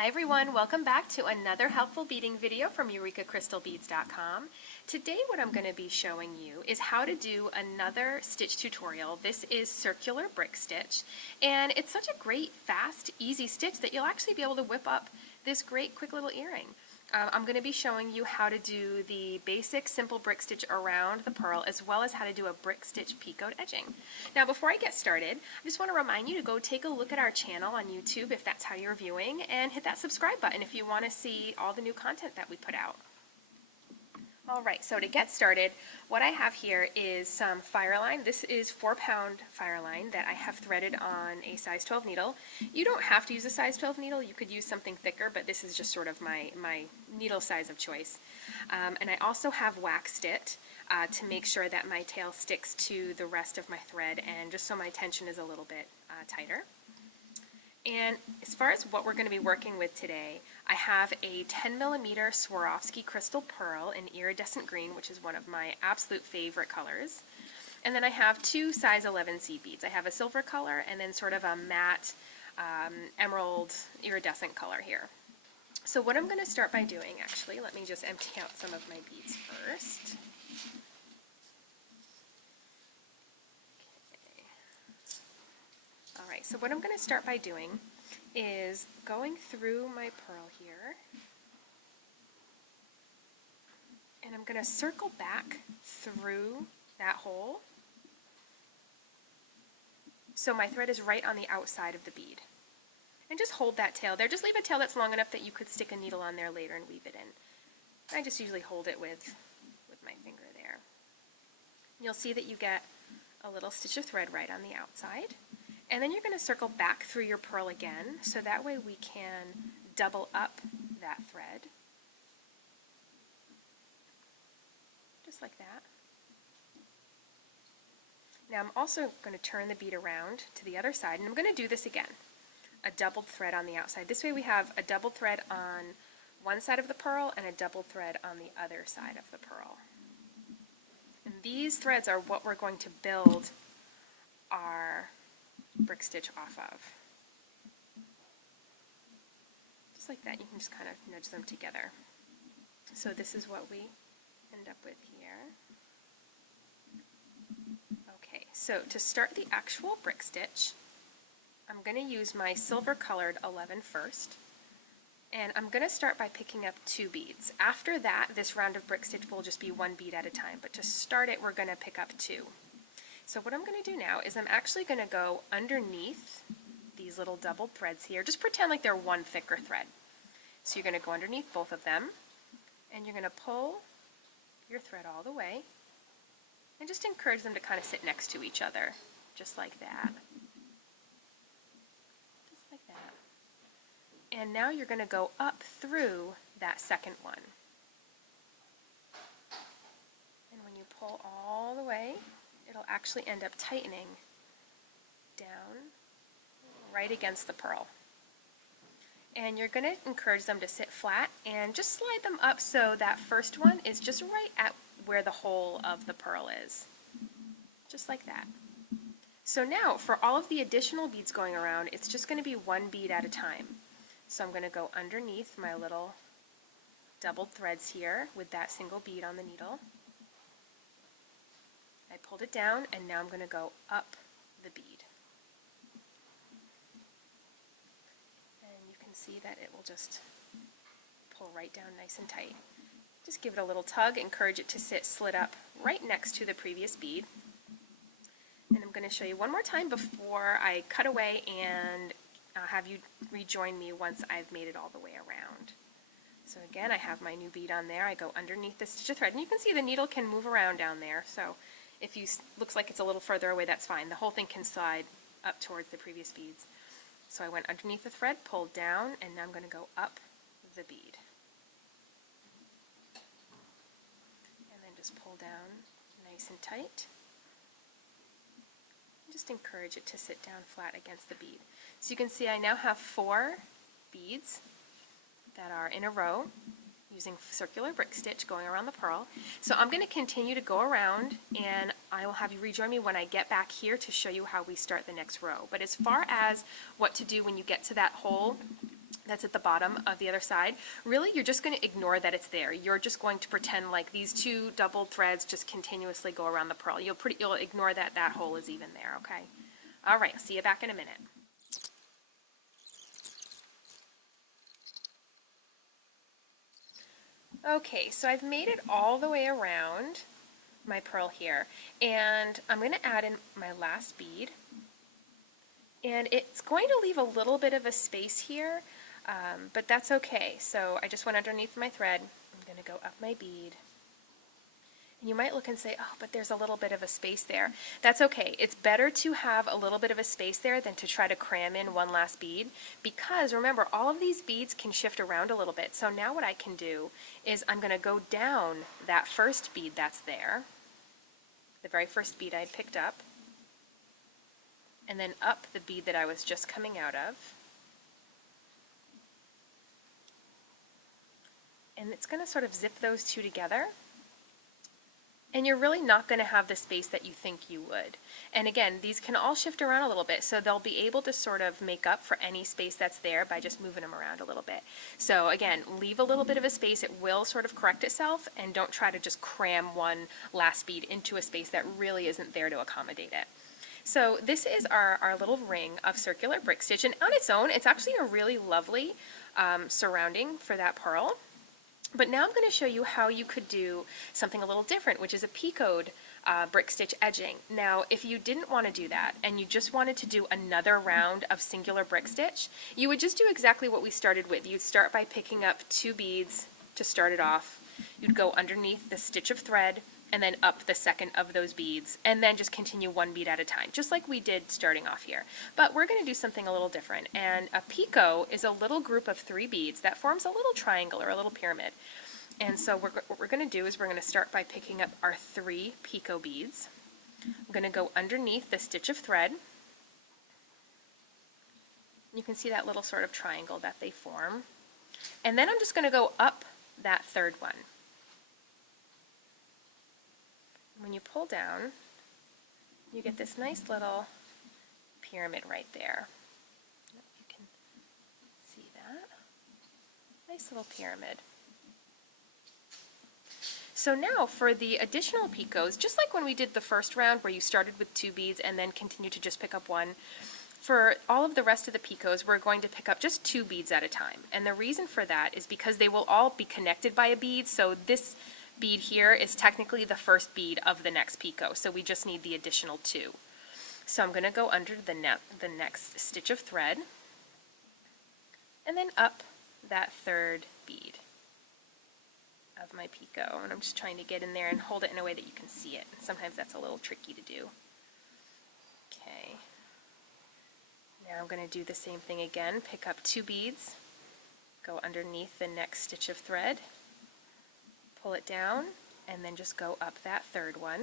Hi everyone, welcome back to another helpful beading video from EurekaCrystalBeads.com. Today what I'm going to be showing you is how to do another stitch tutorial. This is circular brick stitch, and it's such a great, fast, easy stitch that you'll actually be able to whip up this great quick little earring. I'm going to be showing you how to do the basic simple brick stitch around the pearl, as well as how to do a brick stitch picoed edging. Now before I get started, I just want to remind you to go take a look at our channel on YouTube if that's how you're viewing, and hit that subscribe button if you want to see all the new content that we put out. Alright, so to get started, what I have here is some Fireline. This is 4-pound Fireline that I have threaded on a size 12 needle. You don't have to use a size 12 needle, you could use something thicker, but this is just sort of my needle size of choice. And I also have waxed it to make sure that my tail sticks to the rest of my thread, and just so my tension is a little bit tighter. And as far as what we're going to be working with today, I have a 10mm Swarovski Crystal Pearl in iridescent green, which is one of my absolute favorite colors. And then I have two size 11 seed beads. I have a silver color and then sort of a matte emerald iridescent color here. So what I'm going to start by doing, actually, let me just empty out some of my beads first. Alright, so what I'm going to start by doing is going through my pearl here, and I'm going to circle back through that hole so my thread is right on the outside of the bead. And just hold that tail there. Just leave a tail that's long enough that you could stick a needle on there later and weave it in. I just usually hold it with my finger there. You'll see that you get a little stitch of thread right on the outside. And then you're going to circle back through your pearl again, so that way we can double up that thread. Just like that. Now I'm also going to turn the bead around to the other side, and I'm going to do this again. A doubled thread on the outside. This way we have a doubled thread on one side of the pearl and a doubled thread on the other side of the pearl. And these threads are what we're going to build our brick stitch off of. Just like that, you can just kind of nudge them together. So this is what we end up with here. Okay, so to start the actual brick stitch, I'm going to use my silver colored 11 first, and I'm going to start by picking up 2 beads. After that, this round of brick stitch will just be 1 bead at a time, but to start it, we're going to pick up 2. So what I'm going to do now is I'm actually going to go underneath these little doubled threads here. Just pretend like they're one thicker thread. So you're going to go underneath both of them, and you're going to pull your thread all the way, and just encourage them to kind of sit next to each other, just like that. Just like that. And now you're going to go up through that second one. And when you pull all the way, it'll actually end up tightening down right against the pearl. And you're going to encourage them to sit flat and just slide them up so that first one is just right at where the hole of the pearl is. Just like that. So now for all of the additional beads going around, it's just going to be 1 bead at a time. So I'm going to go underneath my little doubled threads here with that single bead on the needle. I pulled it down, and now I'm going to go up the bead. And you can see that it will just pull right down nice and tight. Just give it a little tug, encourage it to sit slid up right next to the previous bead. And I'm going to show you one more time before I cut away and have you rejoin me once I've made it all the way around. So again, I have my new bead on there. I go underneath the stitch of thread, and you can see the needle can move around down there. So if you looks like it's a little further away, that's fine. The whole thing can slide up towards the previous beads. So I went underneath the thread, pulled down, and now I'm going to go up the bead. And then just pull down nice and tight. And just encourage it to sit down flat against the bead. So you can see I now have 4 beads that are in a row using circular brick stitch going around the pearl. So I'm going to continue to go around, and I will have you rejoin me when I get back here to show you how we start the next row. But as far as what to do when you get to that hole that's at the bottom of the other side. Really, you're just going to ignore that it's there. You're just going to pretend like these two doubled threads just continuously go around the pearl. You'll ignore that that hole is even there, okay? All right, I'll see you back in a minute. Okay, so I've made it all the way around my pearl here, and I'm going to add in my last bead, and it's going to leave a little bit of a space here, but that's okay. So I just went underneath my thread. I'm going to go up my bead. And you might look and say, oh, but there's a little bit of a space there. That's okay. It's better to have a little bit of a space there than to try to cram in one last bead, because remember, all of these beads can shift around a little bit. So now what I can do is I'm going to go down that first bead that's there, the very first bead I had picked up, and then up the bead that I was just coming out of. And it's going to sort of zip those two together. And you're really not going to have the space that you think you would. And again, these can all shift around a little bit, so they'll be able to sort of make up for any space that's there by just moving them around a little bit. So again, leave a little bit of a space. It will sort of correct itself, and don't try to just cram one last bead into a space that really isn't there to accommodate it. So this is our little ring of circular brick stitch, and on its own, it's actually a really lovely surrounding for that pearl. But now I'm going to show you how you could do something a little different, which is a picoed brick stitch edging. Now, if you didn't want to do that and you just wanted to do another round of singular brick stitch, you would just do exactly what we started with. You'd start by picking up 2 beads to start it off. You'd go underneath the stitch of thread and then up the second of those beads, and then just continue 1 bead at a time, just like we did starting off here. But we're going to do something a little different, and a Pico is a little group of 3 beads that forms a little triangle or a little pyramid. And so what we're going to do is we're going to start by picking up our 3 Pico beads. I'm going to go underneath the stitch of thread. You can see that little sort of triangle that they form. And then I'm just going to go up that 3rd one. When you pull down, you get this nice little pyramid right there. You can see that. Nice little pyramid. So now for the additional picos, just like when we did the first round where you started with 2 beads and then continued to just pick up 1, for all of the rest of the picos, we're going to pick up just 2 beads at a time. And the reason for that is because they will all be connected by a bead, so this bead here is technically the first bead of the next Pico, so we just need the additional 2. So I'm going to go under the next stitch of thread, and then up that 3rd bead of my Pico. And I'm just trying to get in there and hold it in a way that you can see it. Sometimes that's a little tricky to do. Okay. Now I'm going to do the same thing again. Pick up 2 beads, go underneath the next stitch of thread, pull it down, and then just go up that 3rd one.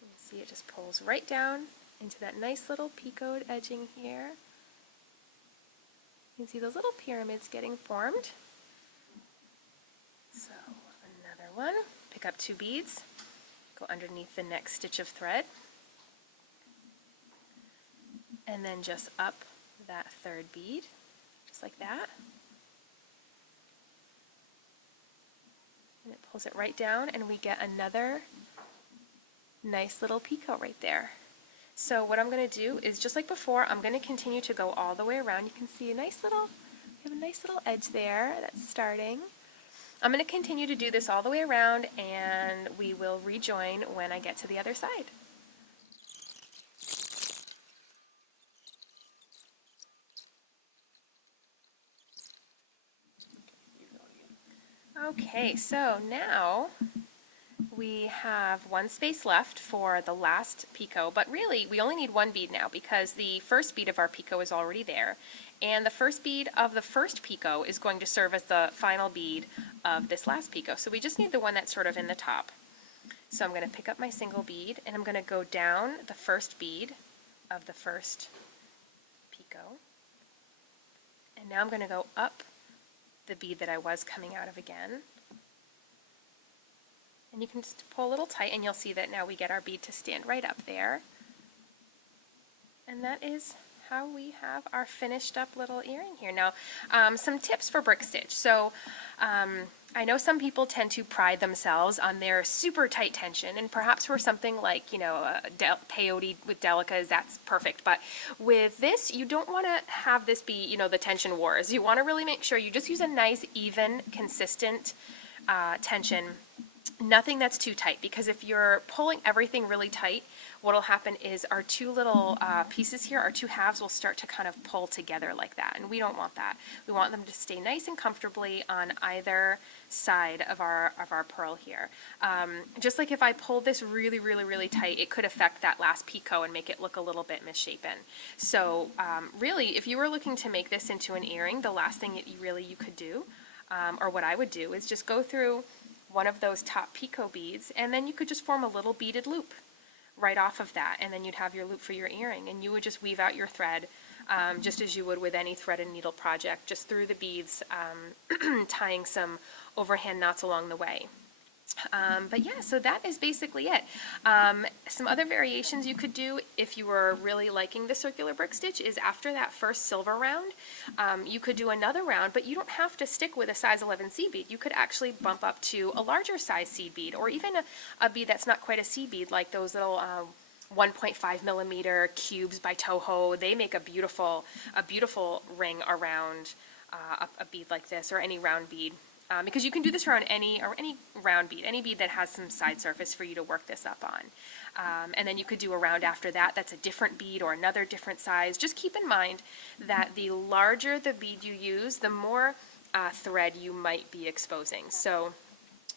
You see it just pulls right down into that nice little picoed edging here. You can see those little pyramids getting formed. So another one, pick up 2 beads, go underneath the next stitch of thread, and then just up that 3rd bead, just like that. And it pulls it right down, and we get another nice little Pico right there. So what I'm going to do is, just like before, I'm going to continue to go all the way around. You can see we have a nice little edge there that's starting. I'm going to continue to do this all the way around, and we will rejoin when I get to the other side. Okay, so now we have 1 space left for the last Pico, but really we only need 1 bead now because the first bead of our Pico is already there, and the first bead of the first Pico is going to serve as the final bead of this last Pico. So we just need the one that's sort of in the top. So I'm going to pick up my single bead, and I'm going to go down the first bead of the first Pico, and now I'm going to go up the bead that I was coming out of again. And you can just pull a little tight, and you'll see that now we get our bead to stand right up there. And that is how we have our finished up little earring here. Now, some tips for brick stitch. So I know some people tend to pride themselves on their super tight tension, and perhaps for something like, you know, a peyote with delicas, that's perfect. But with this, you don't want to have this be, you know, the tension wars. You want to really make sure you just use a nice, even, consistent tension. Nothing that's too tight, because if you're pulling everything really tight, what'll happen is our two little pieces here, our two halves will start to kind of pull together like that, and we don't want that. We want them to stay nice and comfortably on either side of our pearl here. Just like if I pull this really, really, really tight, it could affect that last Pico and make it look a little bit misshapen. So really, if you were looking to make this into an earring, the last thing that you could do, or what I would do, is just go through one of those top Pico beads, and then you could just form a little beaded loop right off of that, and then you'd have your loop for your earring, and you would just weave out your thread just as you would with any thread and needle project, just through the beads, tying some overhand knots along the way. But yeah, so that is basically it. Some other variations you could do if you were really liking the circular brick stitch is after that first silver round, you could do another round, but you don't have to stick with a size 11 seed bead. You could actually bump up to a larger size seed bead, or even a bead that's not quite a seed bead, like those little 1.5 millimeter cubes by Toho. They make a beautiful ring around a bead like this, or any round bead. Because you can do this around any round bead, any bead that has some side surface for you to work this up on. And then you could do a round after that that's a different bead or another different size. Just keep in mind that the larger the bead you use, the more thread you might be exposing. So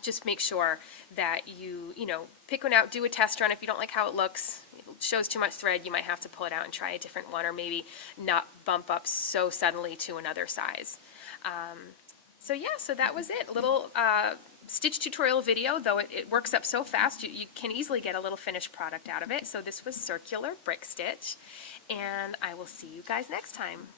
just make sure that you pick one out, do a test run. If you don't like how it looks, it shows too much thread, you might have to pull it out and try a different one, or maybe not bump up so suddenly to another size. So yeah, so that was it. A little stitch tutorial video, though it works up so fast, you can easily get a little finished product out of it. So this was circular brick stitch, and I will see you guys next time.